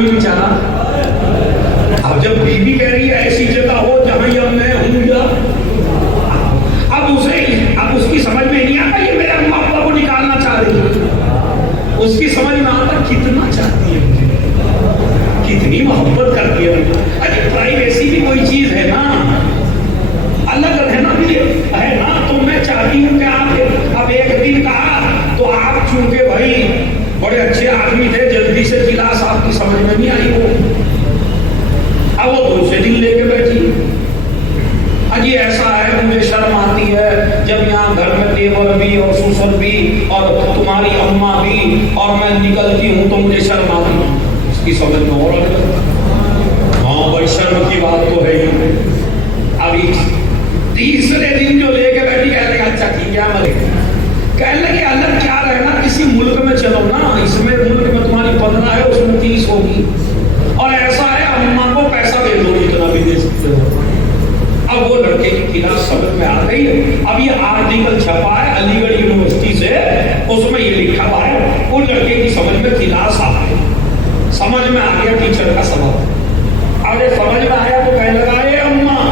آدمی بیچارہ. اب جب بیوی کہہ رہی ہے ایسی جگہ ہو جہاں یہ میں ہوں یا اب اس کی سمجھ میں نہیں آتا یہ میرے اما ابا کو نکالنا چاہ رہی ہے. اس کی سمجھ میں آتا کتنا چاہتی ہے مجھے, کتنی محبت کرتی ہے. ارے پرائیویسی بھی کوئی چیز ہے نا, الگ رہنا بھی ہے نا. تو میں چاہتی ہوں کہ آپ اب ایک دن کہا تو آپ چونکہ بھائی بڑے اچھے آدمی تھے, جلدی سے کلاس آپ کی سمجھ میں نہیں آئی وہ, اب وہ دوسرے دن لے کے بیٹھی. اجی ایسا ہے مجھے شرم آتی ہے جب یہاں گھر میں دیور بھی اور سسر بھی اور تمہاری اماں بھی اور میں نکلتی ہوں تو مجھے شرم آتی ہے. اس کی سمجھ میں اور ہاں بھائی شرم کی بات تو ہے ہی. ابھی تیسرے دن جو لے کے بیٹھی کہنے لگا اچھا ٹھیک ہے ملے, کہنے لگے الگ کیا رہنا, کسی ملک میں چلو نا, اس میں ملک میں تمہاری 15 ہے اس میں 30 ہوگی, اور ایسا ہے اماں کو پیسہ دے دو جتنا بھی دے سکتے ہو. اب وہ لڑکے کی کلاس سمجھ میں آ گئی ہے. اب یہ آرٹیکل چھپا ہے علی گڑھ یونیورسٹی سے, اس میں یہ لکھا ہوا ہے وہ لڑکے کی سمجھ میں کلاس آ گئی, سمجھ میں آ گیا ٹیچر کا سبق. اب یہ سمجھ میں آیا تو کہنے لگا اے اماں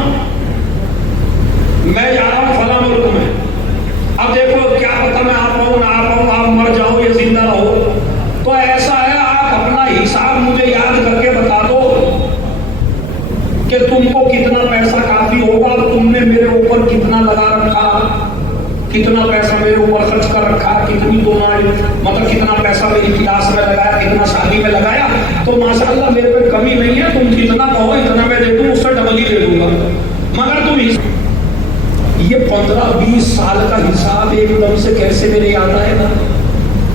میں جا رہا ہوں فلاں ملک میں, اب دیکھو کیا پتا میں آپ رہوں نہ آپ رہوں, آپ مر جاؤ یا زندہ رہو, تو ایسا ہے آپ اپنا حساب مجھے یاد کر کے بتا دو کہ تم کو کتنا پیسہ کافی ہوگا, تم نے میرے اوپر کتنا لگا رکھا, کتنا پیسہ میرے اوپر خرچ کر رکھا, کتنی تمہاری مطلب کتنا پیسہ میری کلاس میں لگایا, کتنا شادی میں لگایا, تو ماشاءاللہ میرے پہ کمی نہیں ہے, تم جتنا کہو اتنا میں دے دوں, اس سے ڈبل ہی دے دوں گا, مگر تم یہ 15-20 سال کا حساب ایک دم سے کیسے میرے یاد آئے گا.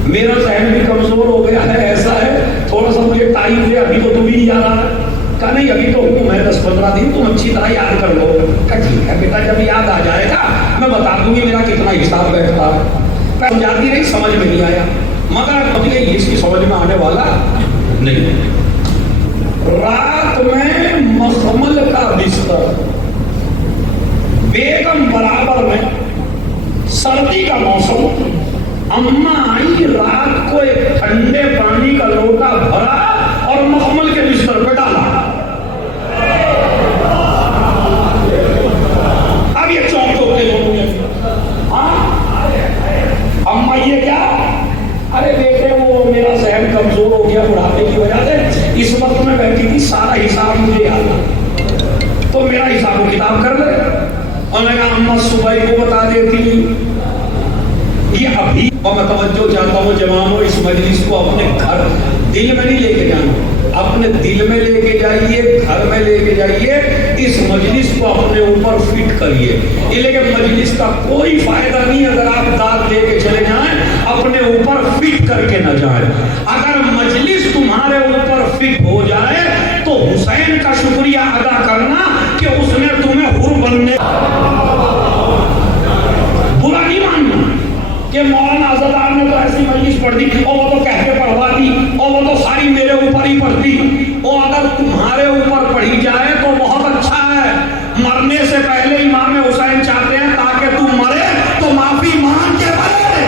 میرا ذہن بھی کمزور ہو گیا ہے, ایسا ہے تھوڑا سا مجھے ٹائم دے, ابھی تو تم ہی یاد آ رہا ہے. کہا نہیں ابھی تو ہوں میں 10-15 دن, تم اچھی طرح یاد کر لو. کہا ٹھیک ہے بیٹا جب یاد آ جائے گا میں بتا دوں گی میرا کتنا حساب بیٹھتا ہے. جاتی رہی سمجھ میں نہیں آیا, مگر مجھے اس کی سمجھ میں آنے والا نہیں. رات میں مخمل کا بستر, بیگم برابر میں, سردی کا موسم, اماں آئی رات کو ایک ٹھنڈے پانی کا لوٹا بھرا اور مخمل کے بستر پہ ڈالا. اب یہ چونک ہوتے ہوں گے, ہاں اماں یہ کیا, ارے بیٹے وہ میرا ذہن کمزور ہو گیا بڑھاپے کی وجہ سے, اس وقت میں بیٹھی تھی سارا حساب مجھے یاد آ, تو میرا حساب و کتاب کر لے. اور میں کہا اماں صبح کو بتا دیتی. یہ ابھی اور میں توجہ چاہتا ہوں جوانوں, اس مجلس کو اپنے گھر دل میں نہیں لے کے جانا, اپنے دل میں لے کے جائیے, گھر میں لے کے جائیے, اس مجلس کو اپنے اوپر فٹ کریے. یہ لیکن مجلس کا کوئی فائدہ نہیں اگر آپ داد لے کے چلے جائیں, اپنے اوپر فٹ کر کے نہ جائیں. اگر مجلس تمہارے اوپر فٹ ہو جائے تو حسین کا شکریہ ادا کرنا کہ اس نے تمہیں حر بننے, برا نہیں ماننا کہ مولانا آزادار نے تو ایسی مجلس پڑھ دی اور وہ تو کہہ کے پڑھوا دی اور وہ تو ساری میرے اوپر ہی پڑھ دی. اور اگر تمہارے اوپر پڑھی جائے تو بہت اچھا ہے. مرنے سے پہلے امام حسین چاہتے ہیں تاکہ تم مرے تو معافی مانگ کے مرے.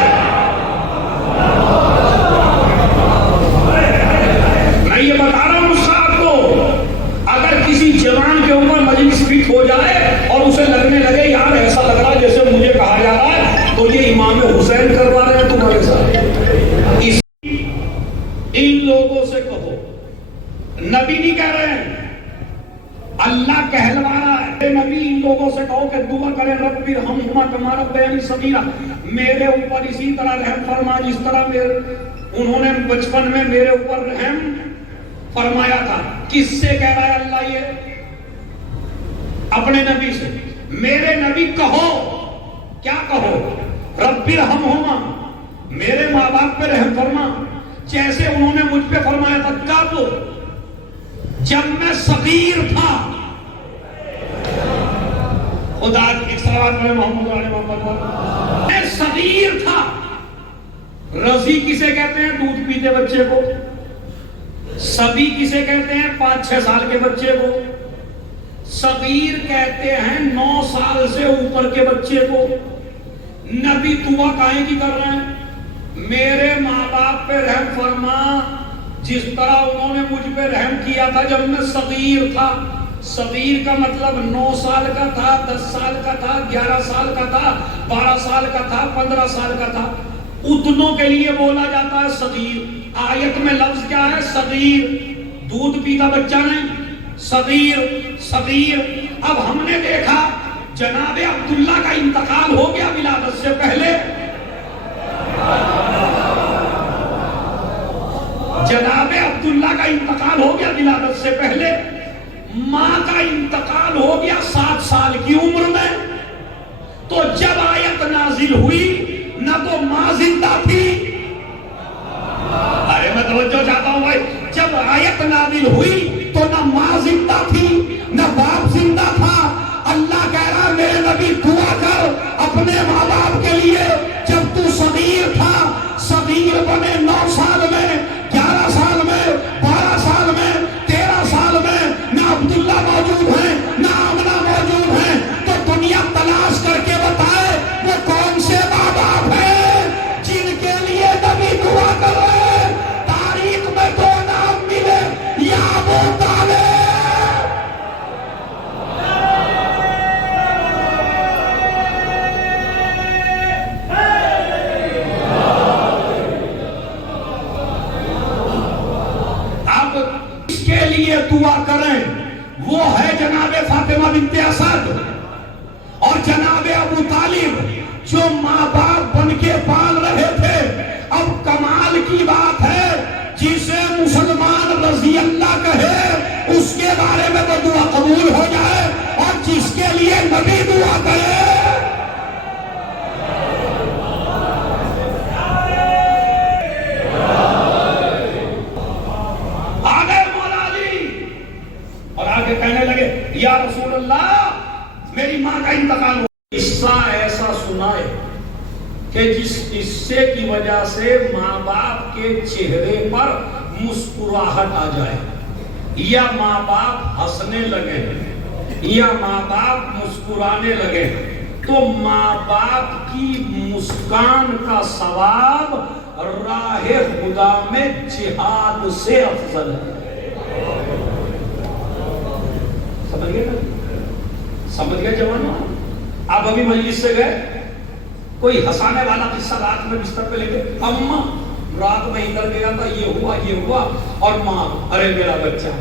میں یہ بتا رہا ہوں صاحب کو, اگر کسی جوان کے اوپر مجلس فٹ ہو جائے اور اسے لگنے لگے یار ایسا لگ رہا جیسے مجھے کہا جا رہا ہے تو یہ امام حسین کروا رہے ہیں تمہارے ساتھ. ان لوگوں سے کہو, نبی نہیں کہہ رہے ہیں, اللہ کہلوا رہا ہے. نبی ان لوگوں سے کہو کہ دعا کرے رب ارحمہما کما ربیانی صغیرا, میرے اوپر اسی طرح رحم فرما جس طرح انہوں نے بچپن میں میرے اوپر رحم فرمایا تھا. کس سے کہہ رہا ہے اللہ یہ؟ اپنے نبی سے. میرے نبی کہو, کیا کہو؟ رب ارحمہما, میرے ماں باپ پہ رحم فرما جیسے انہوں نے مجھ پہ فرمایا تھا. کب؟ جب میں صغیر تھا. خدا ایک سوال میں محمد علیہ محمد, میں صغیر تھا. رضی کسے کہتے ہیں؟ دودھ پیتے بچے کو. صبی کسے کہتے ہیں؟ 5-6 سال کے بچے کو. صغیر کہتے ہیں 9 سال سے اوپر کے بچے کو. نبی دعا کائیں کی کر رہے ہیں؟ میرے ماں باپ پہ رحم فرما جس طرح انہوں نے مجھ پہ رحم کیا تھا جب میں صغیر تھا، صغیر کا مطلب 9 سال کا تھا، 10 سال کا تھا، 11 سال کا تھا، 12 سال کا تھا، 15 سال کا تھا، اتنوں کے لیے بولا جاتا ہے صغیر۔ آیت میں لفظ کیا ہے؟ صغیر، دودھ پیتا بچہ نہیں، صغیر صغیر۔ اب ہم نے دیکھا جناب عبداللہ کا انتقال ہو گیا ولادت سے پہلے، جناب عبداللہ کا انتقال ہو گیا ولادت سے پہلے، ماں کا انتقال ہو گیا 7 سال کی عمر میں۔ تو جب آیت نازل ہوئی نہ تو ماں زندہ تھی، ارے میں توجہ چاہتا ہوں بھائی، جب آیت نازل ہوئی تو نہ ماں زندہ تھی نہ باپ زندہ تھا۔ اللہ کہہ رہا میرے نبی دعا کر اپنے ماں باپ کے لیے، جب تو صغیر تھا، صغیر بنے 9 سال میں، 11 سال میں، 12 سال میں، 13 سال میں، نہ عبداللہ موجود ہیں نہ آمنہ موجود ہیں، تو دنیا تلاش کر کے بتائے وہ کون سے ماں باپ ہیں جن کے لیے نبی دعا کر رہے ہیں تاریخ میں 2 نام ملے، یا ابو طالب۔ لیے دعا کریں وہ ہے جناب فاطمہ بنت اسد اور جناب ابو طالب، جو ماں باپ بن کے پال رہے تھے۔ اب کمال کی بات ہے، جسے مسلمان رضی اللہ کہے اس کے بارے میں تو دعا قبول ہو جائے، اور جس کے لیے نبی دعا کرے۔ کہنے لگے یا رسول اللہ میری ماں کا انتقال ہو۔ قصہ ایسا سنائے کہ جس قصے کی وجہ سے ماں باپ کے چہرے پر مسکراہٹ آ جائے، یا ماں باپ ہنسنے لگے یا ماں باپ مسکرانے لگے، تو ماں باپ کی مسکان کا ثواب راہ خدا میں جہاد سے افضل ہے۔ سمجھ گئے جوانوں؟ اب ابھی مجلس سے گئے، کوئی ہنسانے والا قصہ رات میں بستر پہ لے کے، اماں رات میں ادھر گیا تھا، یہ ہوا، اور ماں ارے میرا بچہ،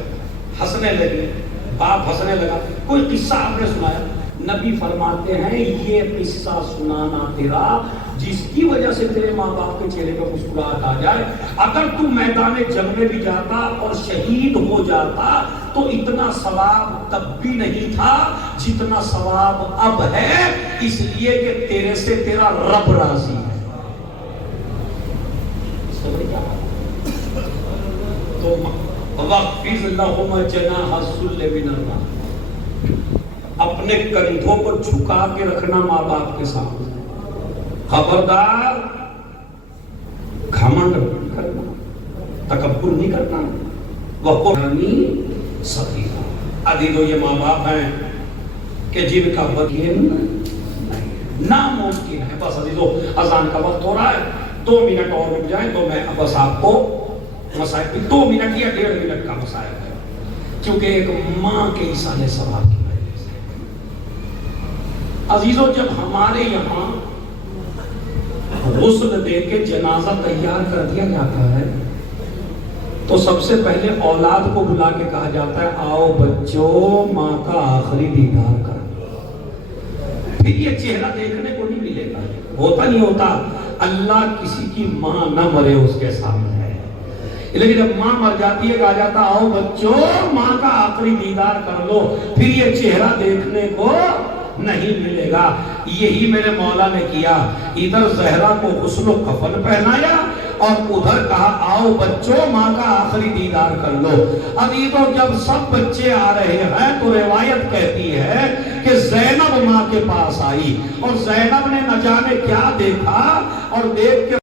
ہنسنے لگے، باپ ہنسنے لگا۔ کوئی قصہ آپ نے سنایا؟ نبی فرماتے ہیں یہ قصہ سنانا تیرا جس کی وجہ سے تیرے ماں باپ کے چہرے پہ مسکراہٹ آ جائے، اگر تو میدان جنگ میں بھی جاتا اور شہید ہو جاتا تو اتنا ثواب تب بھی نہیں تھا جتنا ثواب اب ہے، اس لیے کہ تیرے سے تیرا رب راضی ہے۔ تو وَخْفِضْ لَهُمَا جَنَاحَ الذُّلِّ مِنَ الرَّحْمَةِ، اپنے کندھوں کو جھکا کے رکھنا ماں باپ کے سامنے، خبردار گھمنڈ نہیں کرنا، تکبر نہیں کرنا۔ وَقُرْآنِ صَغِيرًا، عزیزو یہ ماں باپ ہیں کہ جن کا یقین نہیں، ناممکن ہے۔ بس عزیزو اذان کا وقت ہو رہا ہے، 2 منٹ اور رک جائیں تو میں بس آپ کو مسائل 2 منٹ یا 1.5 منٹ کا مسائل ہے، کیونکہ ایک ماں کے ایصال ثواب کی وجہ سے۔ عزیزو جب ہمارے یہاں غسل دے کے جنازہ تیار کر دیا جاتا ہے تو سب سے پہلے اولاد کو بلا کے کہا جاتا ہے آؤ بچوں ماں کا آخری دیدار کر۔ پھر یہ چہرہ دیکھنے کو نہیں ملے گا، ہوتا نہیں ہوتا، اللہ کسی کی ماں نہ مرے اس کے سامنے، لیکن جب ماں مر جاتی ہے کہا جاتا آؤ بچوں ماں کا آخری دیدار کر لو، پھر یہ چہرہ دیکھنے کو نہیں ملے گا۔ یہی میرے مولا نے کیا، ادھر زہرا کو غسل و کفن پہنایا اور ادھر کہا آؤ بچوں ماں کا آخری دیدار کر لو۔ عزیزوں جب سب بچے آ رہے ہیں تو روایت کہتی ہے کہ زینب ماں کے پاس آئی اور زینب نے نہ جانے کیا دیکھا، اور دیکھ کے